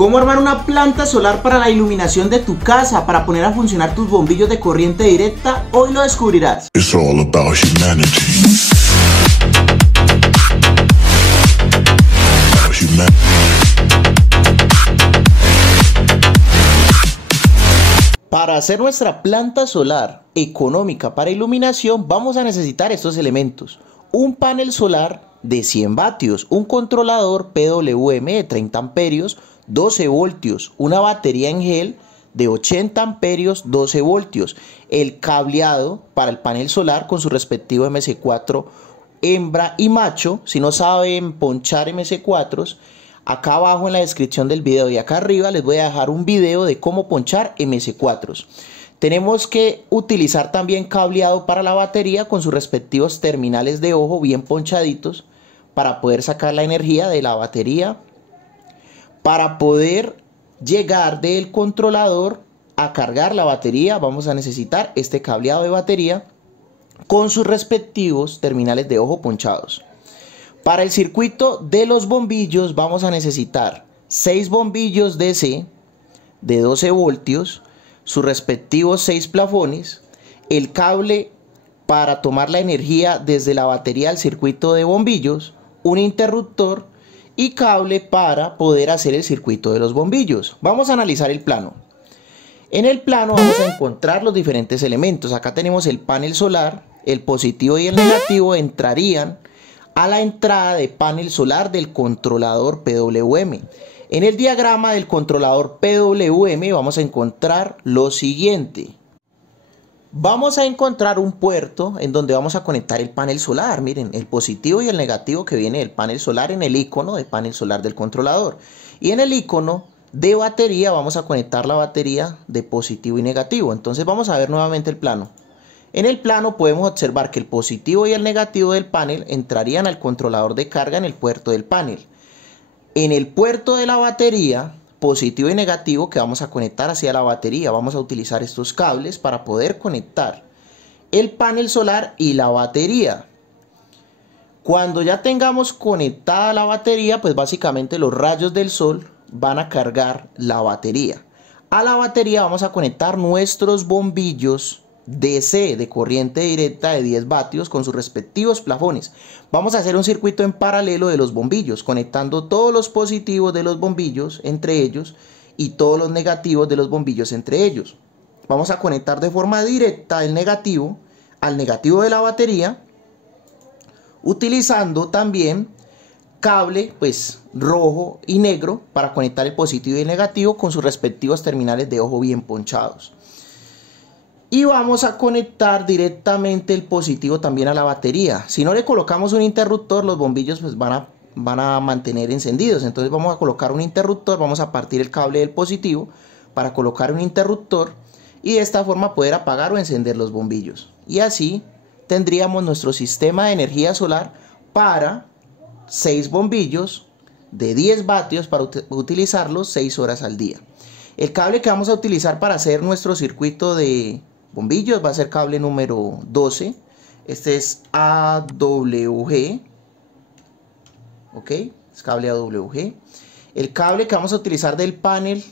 ¿Cómo armar una planta solar para la iluminación de tu casa para poner a funcionar tus bombillos de corriente directa? Hoy lo descubrirás. It's all about humanity. Para hacer nuestra planta solar económica para iluminación vamos a necesitar estos elementos: un panel solar de 100 vatios, un controlador PWM de 30 amperios, 12 voltios, una batería en gel de 80 amperios, 12 voltios, el cableado para el panel solar con su respectivo MC4 hembra y macho. Si no saben ponchar MC4s, acá abajo en la descripción del video y acá arriba les voy a dejar un video de cómo ponchar MC4s. Tenemos que utilizar también cableado para la batería con sus respectivos terminales de ojo bien ponchaditos para poder sacar la energía de la batería. Para poder llegar del controlador a cargar la batería vamos a necesitar este cableado de batería con sus respectivos terminales de ojo ponchados. Para el circuito de los bombillos vamos a necesitar 6 bombillos DC de 12 voltios, sus respectivos 6 plafones, el cable para tomar la energía desde la batería al circuito de bombillos, un interruptor y cable para poder hacer el circuito de los bombillos. Vamos a analizar el plano. En el plano vamos a encontrar los diferentes elementos. Acá tenemos el panel solar, el positivo y el negativo entrarían a la entrada de panel solar del controlador PWM. En el diagrama del controlador PWM vamos a encontrar lo siguiente. Vamos a encontrar un puerto en donde vamos a conectar el panel solar. Miren, el positivo y el negativo que viene del panel solar en el icono de panel solar del controlador. Y en el icono de batería vamos a conectar la batería de positivo y negativo. Entonces vamos a ver nuevamente el plano. En el plano podemos observar que el positivo y el negativo del panel entrarían al controlador de carga en el puerto del panel. En el puerto de la batería, positivo y negativo que vamos a conectar hacia la batería, vamos a utilizar estos cables para poder conectar el panel solar y la batería. Cuando ya tengamos conectada la batería, pues básicamente los rayos del sol van a cargar la batería. A la batería vamos a conectar nuestros bombillos DC de corriente directa de 10 vatios con sus respectivos plafones. Vamos a hacer un circuito en paralelo de los bombillos, conectando todos los positivos de los bombillos entre ellos y todos los negativos de los bombillos entre ellos. Vamos a conectar de forma directa el negativo al negativo de la batería, utilizando también cable rojo y negro para conectar el positivo y el negativo con sus respectivos terminales de ojo bien ponchados. Y vamos a conectar directamente el positivo también a la batería. Si no le colocamos un interruptor, los bombillos van a mantener encendidos. Entonces vamos a colocar un interruptor, vamos a partir el cable del positivo para colocar un interruptor y de esta forma poder apagar o encender los bombillos. Y así tendríamos nuestro sistema de energía solar para 6 bombillos de 10 vatios para utilizarlos 6 horas al día. El cable que vamos a utilizar para hacer nuestro circuito de bombillos va a ser cable número 12. Este es AWG. Ok, es cable AWG. El cable que vamos a utilizar del panel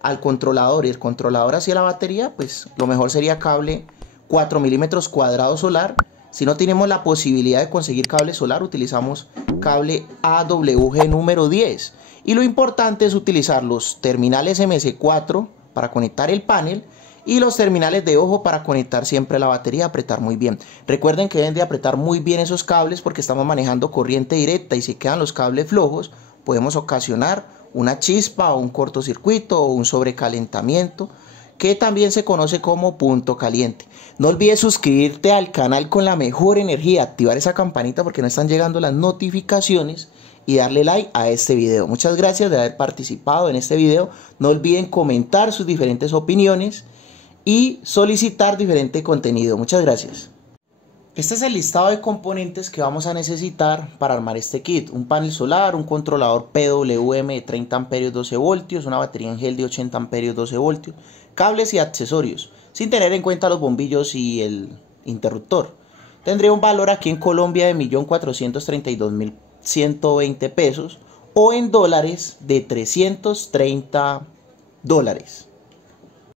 al controlador y el controlador hacia la batería, pues lo mejor sería cable 4 milímetros cuadrados solar. Si no tenemos la posibilidad de conseguir cable solar, utilizamos cable AWG número 10. Y lo importante es utilizar los terminales MC4 para conectar el panel y los terminales de ojo para conectar siempre la batería, apretar muy bien. Recuerden que deben de apretar muy bien esos cables porque estamos manejando corriente directa y si quedan los cables flojos podemos ocasionar una chispa o un cortocircuito o un sobrecalentamiento, que también se conoce como punto caliente. No olvides suscribirte al canal con la mejor energía, activar esa campanita porque no están llegando las notificaciones y darle like a este video. Muchas gracias de haber participado en este video. No olviden comentar sus diferentes opiniones y solicitar diferente contenido. Muchas gracias. Este es el listado de componentes que vamos a necesitar para armar este kit. Un panel solar, un controlador PWM de 30 amperios 12 voltios, una batería en gel de 80 amperios 12 voltios, cables y accesorios, sin tener en cuenta los bombillos y el interruptor. Tendría un valor aquí en Colombia de 1.432.120 pesos o en dólares de $330.